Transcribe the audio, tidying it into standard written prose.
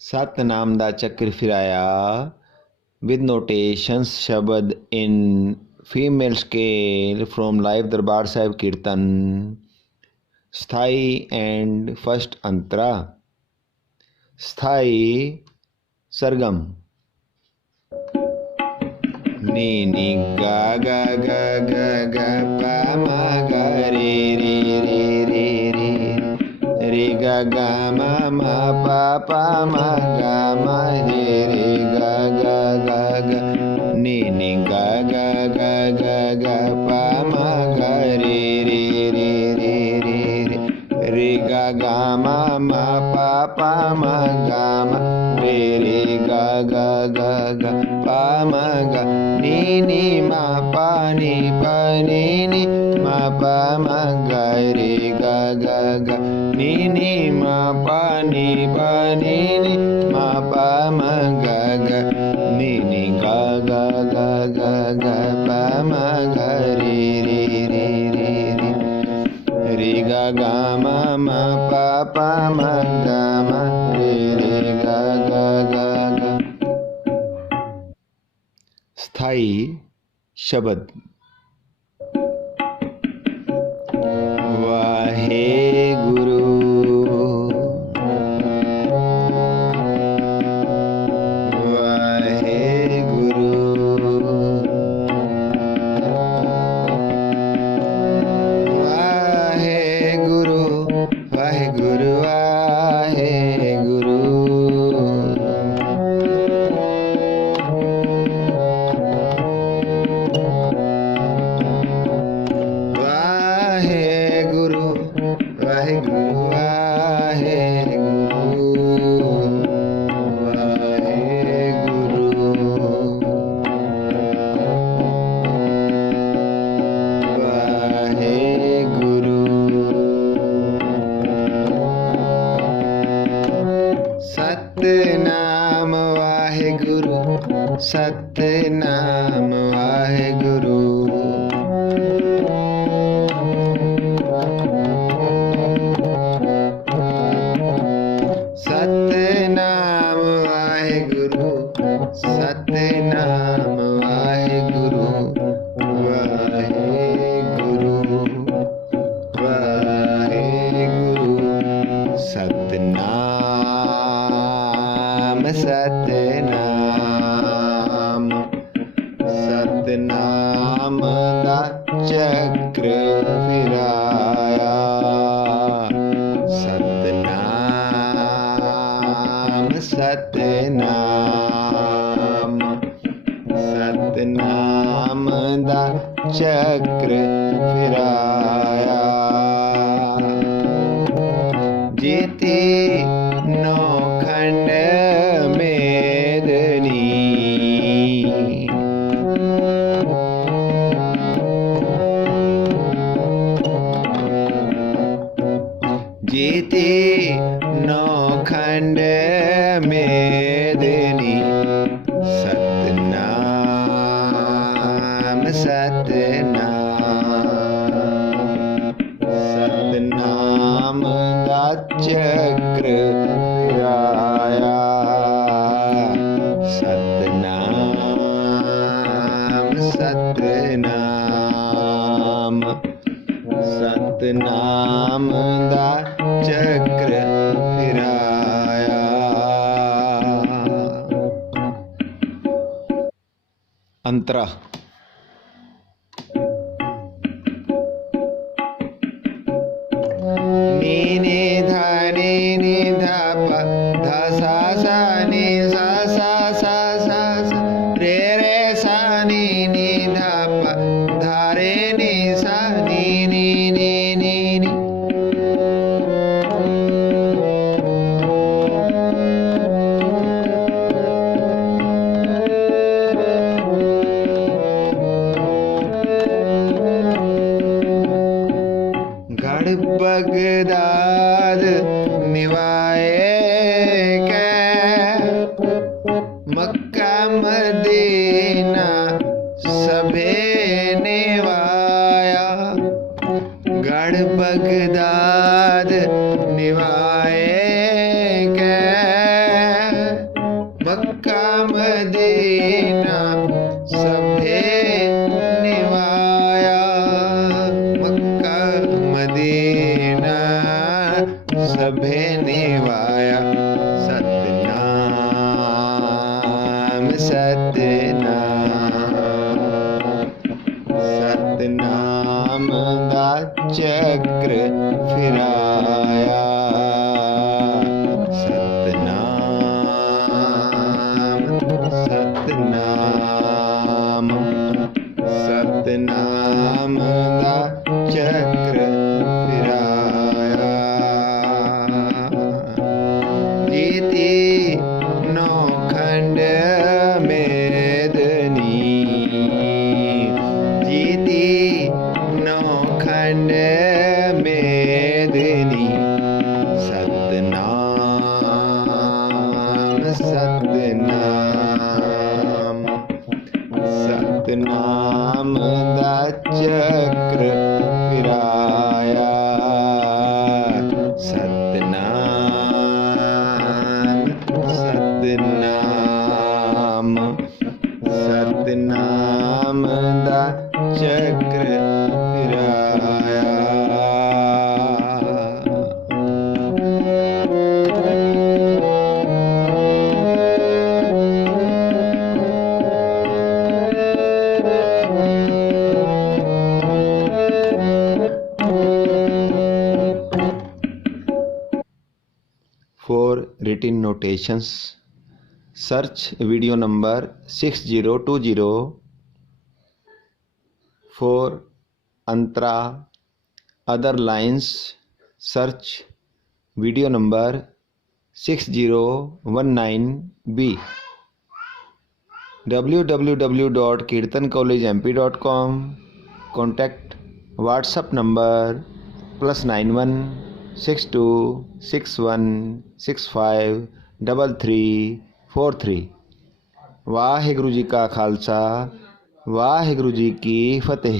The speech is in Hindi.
सतनाम दा चक्कर फिराया with notations शब्द in female scale from live Darbar Sahib Kirtan Sthai and first Antra Sthai सरगम नी नी गा गा गा गा गा पा मा गा रे रे रे रे रे रे गा गा मा पा मा गा मा रे रे गा गा गा गा नी नी गा गा गा गा गा पा मा गा रे रे रे रे रे रे रे गा गा मा पा मा गा मा रे रे गा गा गा गा पा मा गा नी नी मा पा नी मा पा मा गा रे गा गा गा नी नी मा पा नी मा पा मा गा गा नी नी गा गा गा गा गा पा मा गा रे रे रे रे रे रे गा गा मा पा मा गा मा रे रे गा गा गा गा स्थाई शब्द वाहे गुरु वाहे गुरु वाहे गुरु वाहे गुरु वाहे गुरु सतनाम वाहेगुरु सतनाम वाहेगुरु सतनाम वाहेगुरु सतनाम वाहेगुरु वाहेगुरु वाहेगुरु सतनाम सतनाम सतनाम दा चक्र फिराया सतनाम सतनाम सतनाम दा चक्र फिराया जीती नौखंड मेदनी जीती नौखंड मेदनी सतनाम सतनाम सतनाम दा चक्र फिराया सतनाम सतनाम सतनाम दा चक्र फिराया अंतरा नी नी धा पा धा सा सा नी सा सा सा सा सा रे रे सा नी धा पा धा रे नी सा नी नी नी नी नी गढ़ बगदाद निवाए के जीती नौखंड मेदनी, जीती नौखंड मेदनी। सतनाम सतनाम सतनाम दा चक्र फिराया। सतनाम सतनाम सतनाम दा चक्र फिराया। For written notations, search video number 6020 for Antra. Other lines, search video number 6019B. www.kirtancollegemp.com. Contact WhatsApp number +91 62 61 65 3343। Waheguru ji का खालसा, वाहिगुरु जी की फतेह।